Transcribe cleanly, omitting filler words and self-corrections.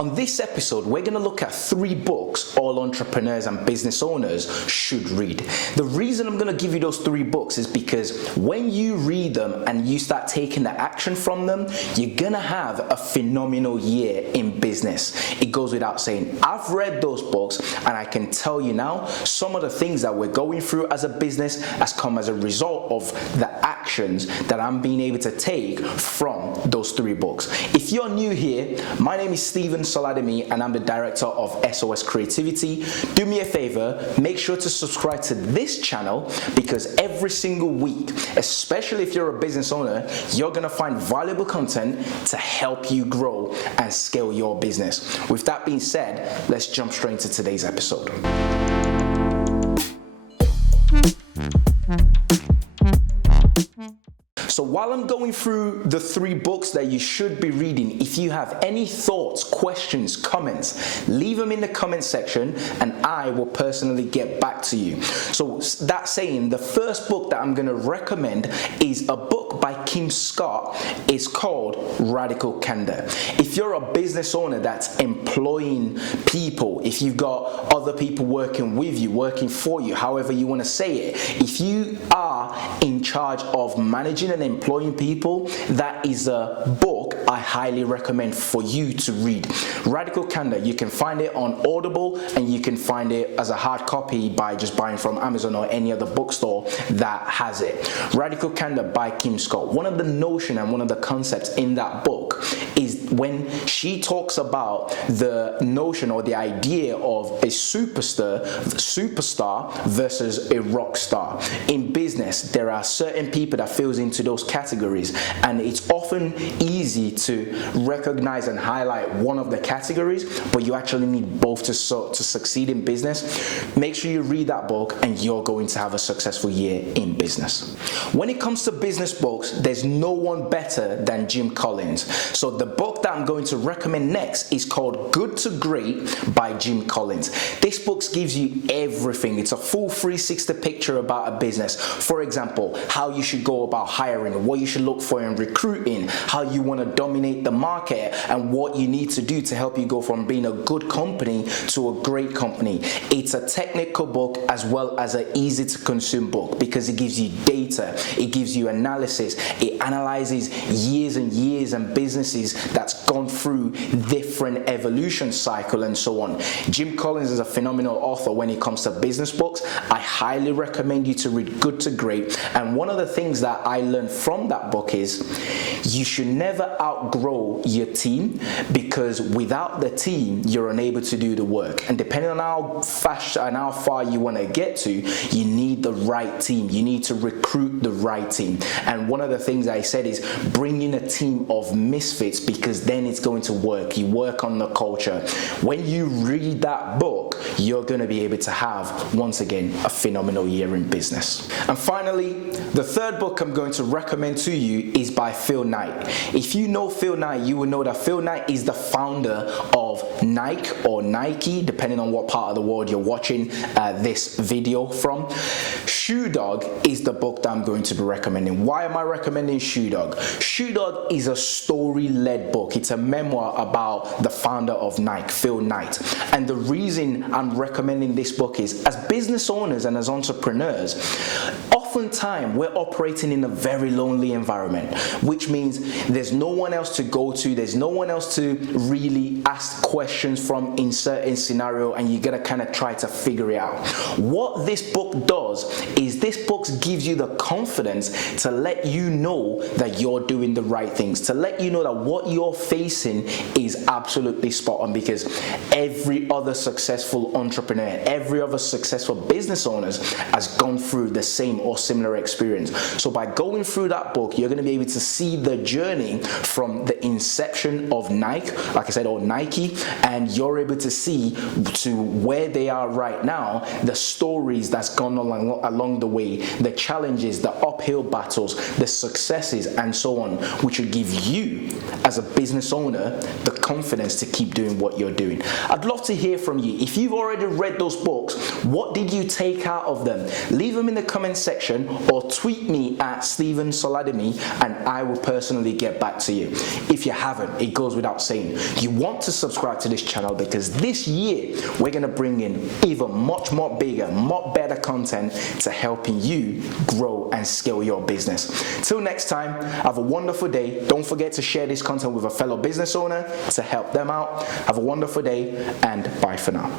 On this episode, we're going to look at 3 books all entrepreneurs and business owners should read. The reason I'm going to give you those 3 books is because when you read them and you start taking the action from them, you're going to have a phenomenal year in business. It goes without saying. I've read those books and I can tell you now, some of the things that we're going through as a business has come as a result of the actions that I'm being able to take from those 3 books. If you're new here, my name is Stephen Solademi and I'm the director of SOS Creativity. Do me a favor, make sure to subscribe to this channel because every single week, especially if you're a business owner, you're gonna find valuable content to help you grow and scale your business. With that being said, let's jump straight into today's episode. So while I'm going through the 3 books that you should be reading, if you have any thoughts, questions, comments, leave them in the comment section and I will personally get back to you. So that saying, the first book that I'm going to recommend is a book by Kim Scott. It's called Radical Candor. If you're a business owner that's employing people, if you've got other people working with you, working for you, however you want to say it, if you are in charge of managing and employing people, that is a book I highly recommend for you to read. Radical Candor, you can find it on Audible and you can find it as a hard copy by just buying from Amazon or any other bookstore that has it. Radical Candor by Kim Scott. One of the notion and one of the concepts in that book is when she talks about the notion or the idea of a superstar versus a rock star. In business, there are certain people that falls into those categories, and it's often easy to recognize and highlight one of the categories, but you actually need both to succeed in business. Make sure you read that book and you're going to have a successful year in business. When it comes to business books, there's no one better than Jim Collins. So the book that I'm going to recommend next is called Good to Great by Jim Collins. This book gives you everything. It's a full 360 picture about a business. For example, how you should go about hiring, what you should look for in recruiting, how you want to dominate the market, and what you need to do to help you go from being a good company to a great company. It's a technical book as well as an easy to consume book because it gives you data, it gives you analysis, it analyzes years and years and businesses that's gone through different evolution cycle and so on. Jim Collins is a phenomenal author when it comes to business books. I highly recommend you to read Good to Great. And one of the things that I learned from that book is you should never outgrow your team because without the team, you're unable to do the work. And depending on how fast and how far you want to get to, you need the right team. You need to recruit the right team. And one of the things I said is bring in a team of misfits because then it's going to work. You work on the culture. When you read that book, you're going to be able to have, once again, a phenomenal year in business. And finally, the third book I'm going to recommend to you is by Phil Knight. If you know Phil Knight, you will know that Phil Knight is the founder of Nike or Nike, depending on what part of the world you're watching this video from. Shoe Dog is the book that I'm going to be recommending. Why am I recommending Shoe Dog? Shoe Dog is a story-led book. It's a memoir about the founder of Nike, Phil Knight. And the reason I'm recommending this book is as business owners and as entrepreneurs, oftentimes we're operating in a very lonely environment, which means there's no one else to go to, there's no one else to really ask questions from in certain scenario, and you gotta kind of try to figure it out. What this book does is this book gives you the confidence to let you know that you're doing the right things, to let you know that what you're facing is absolutely spot on, because every other successful entrepreneur, every other successful business owners has gone through the same or similar experience. So by going through that book, you're going to be able to see the journey from the inception of Nike, like I said, or Nike, and you're able to see to where they are right now, the stories that's gone along the way, the challenges, the uphill battles, the successes, and so on, which will give you as a business owner the confidence to keep doing what you're doing. I'd love to hear from you. If you've already read those books, what did you take out of them? Leave them in the comment section or tweet me at Stephen Soladimi and I will personally get back to you. If you haven't, it goes without saying, you want to subscribe to this channel because this year we're going to bring in even much more bigger, much better content to helping you grow and scale your business. Till next time, have a wonderful day. Don't forget to share this content with a fellow business owner to help them out. Have a wonderful day and bye for now.